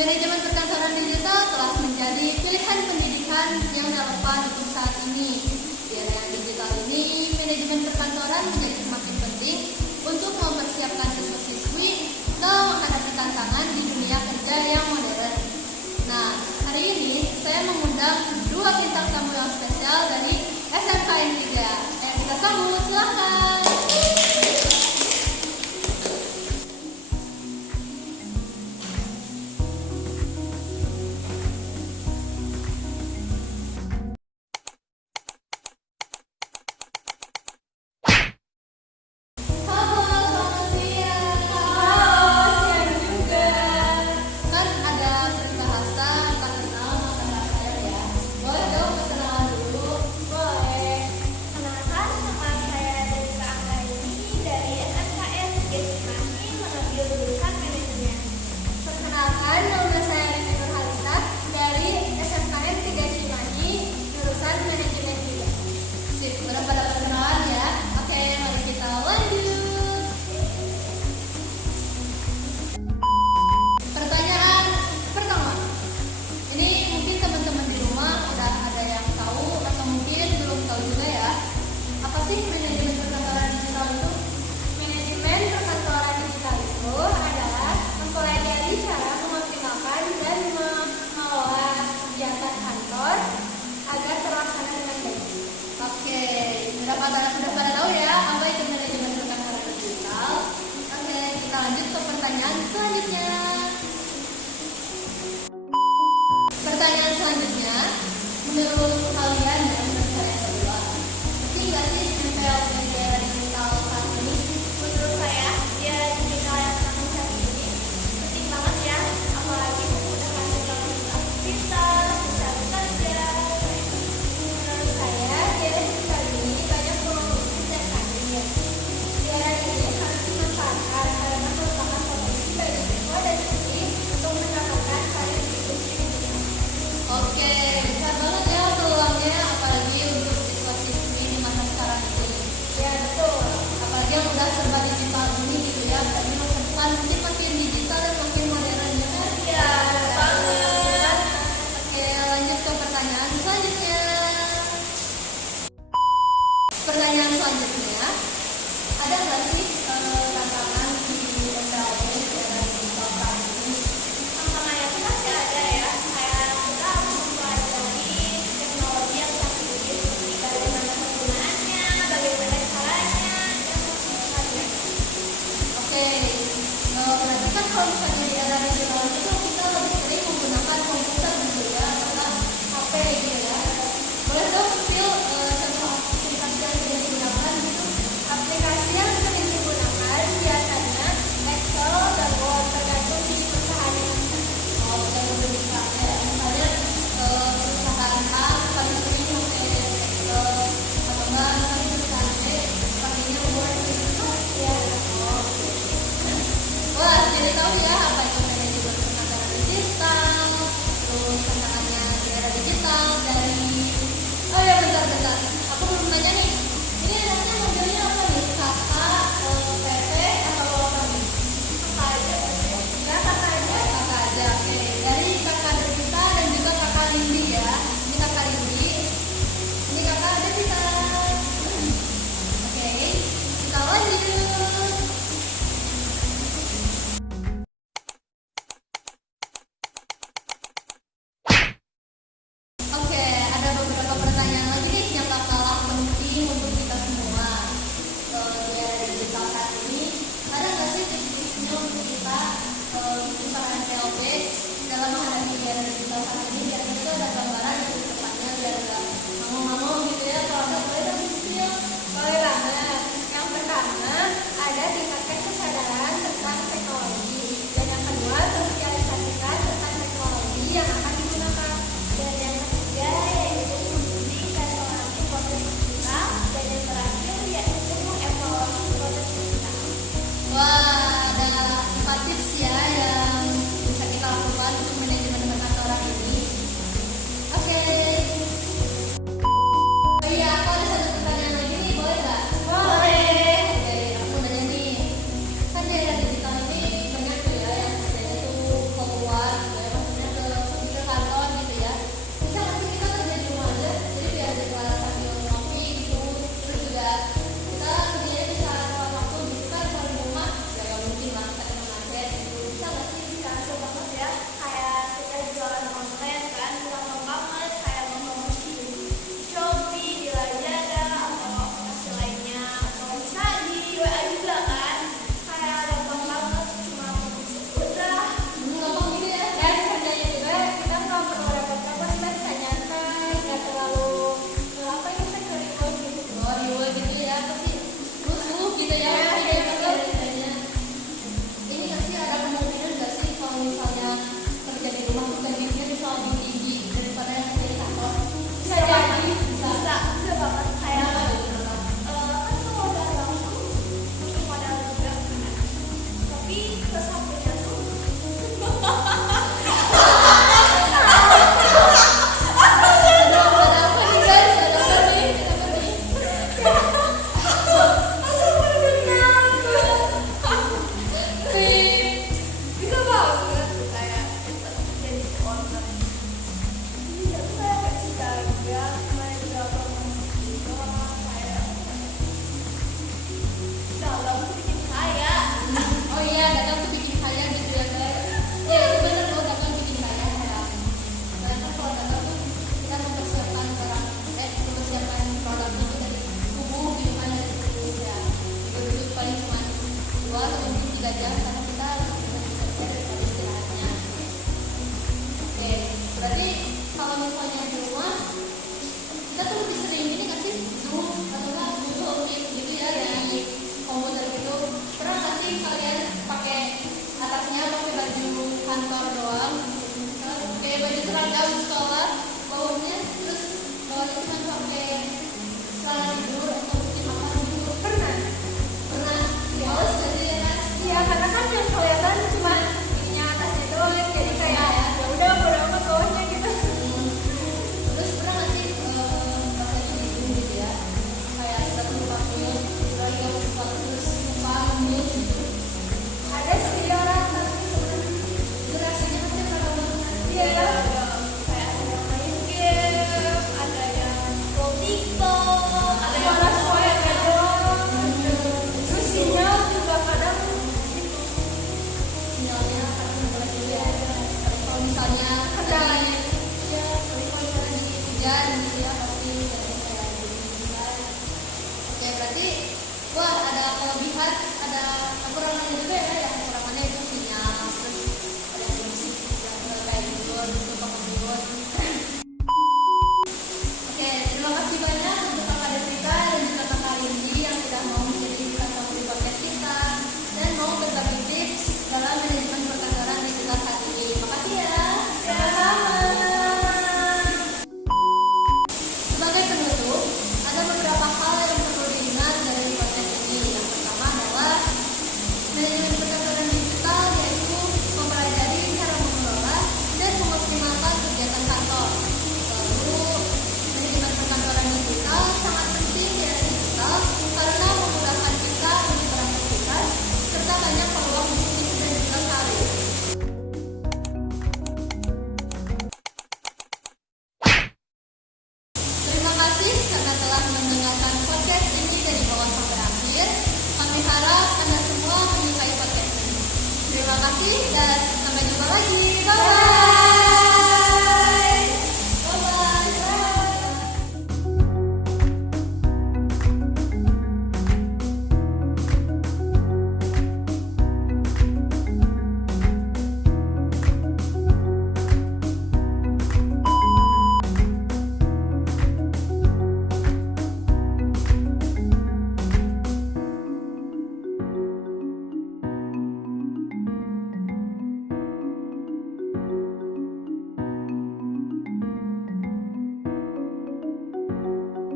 Manajemen perkantoran digital telah menjadi pilihan pendidikan yang relevan untuk saat ini. Di era yang digital ini, manajemen perkantoran menjadi semakin penting untuk mempersiapkan siswa-siswi dalam menghadapi tantangan di dunia kerja yang modern. Nah, hari ini saya mengundang dua bintang tamu yang spesial dari SMKN 3. Kita sambut, silakan. Sudah pada tahu ya apa itu manajemen perkantoran digital. Oke, kita lanjut ke pertanyaan selanjutnya. Pertanyaan selanjutnya, menurut kalian dan menurut kalian berdua, penting nggak sih MPLB di era digital saat ini? Menurut saya, di era digital yang sangat saat ini penting banget ya, apalagi memudahkan kita beraktivitas, mencari kerja. Menurut saya, di era digital ini banyak peluang dan karir. Di era ini harus dimanfaatkan karena merupakan potensi bagi siswa dan siswi untuk mendapatkan karir di industri digital. Oke, besar banget ya peluangnya, apalagi untuk siswa-siswi di masa sekarang ini. Ya betul. Apalagi yang udah serba digital ini gitu ya, berarti masa depan mungkin makin digital dan makin modern ya kan? Ya banget. Oke, lanjut ke pertanyaan selanjutnya. Pertanyaan selanjutnya, ada nggak sih tantangan di MPLB di era digital saat ini? Tantangannya itu pasti ada ya, kayak kita harus mempelajari teknologi yang canggih seperti bagaimana penggunaannya, bagaimana caranya, dan sebagainya. Oke, berarti kan kalau misalnya di era digital itu kita lebih sering menggunakan komputer gitu ya, karena HP gitu ya. Boleh dong spill contoh aplikasi yang sering digunakan gitu? Aplikasi yang sering digunakan biasanya Excel dan Word, tergantung di perusahaannya. Oh, tergantung misalnya, perusahaan A kami sering pakai Excel, atau enggak misalnya perusahaan B pakainya Word gitu. Ya, Oh, oke. Wah, jadi tahu ya apa itu manajemen perkantoran digital, terus tantangannya di era digital dari. Oh ya, bentar. Aku belum nanya nih. Ini anaknya modelnya apa nih? Kakak, PP, atau apa nih? apa aja? Ya, apa aja? Kakak aja, oke. Dari kakak Devita dan juga kakak Lindi ya. Ini kakak Lindi. Ini kakak Devita. Oke, kita lanjut. Oke, ada beberapa pertanyaan lagi nih yang tak kalah penting untuk kita semua. Di era digital saat ini, ada nggak sih tips-tipsnya untuk kita para MPLB dalam menghadapi era digital saat ini biar kita tuh ada gambaran untuk depannya biar nggak ngomong-ngomong gitu ya. Kalau nggak boleh dong spill. Boleh banget. Yang pertama, ada tingkatkan kesadaran tentang teknologi. Dan yang kedua, sosialisasikan tentang teknologi yang akan digunakan. Dan yang ketiga, yaitu menguji dan melatih proses digital. Dan yang terakhir, yaitu mengevaluasi proses digital. Wah, ada 4 tips ya yang bisa kita lakukan untuk manajemen perkantoran ini. Oke. Oh iya, aku ada satu pertanyaan lagi nih, boleh nggak? Boleh. Oke, aku nanya nih. Kan di era digital ini banyak tuh ya yang kerjanya tuh keluar gitu ya, seragam sekolah bawahnya, terus bawahnya cuma pakai celana tidur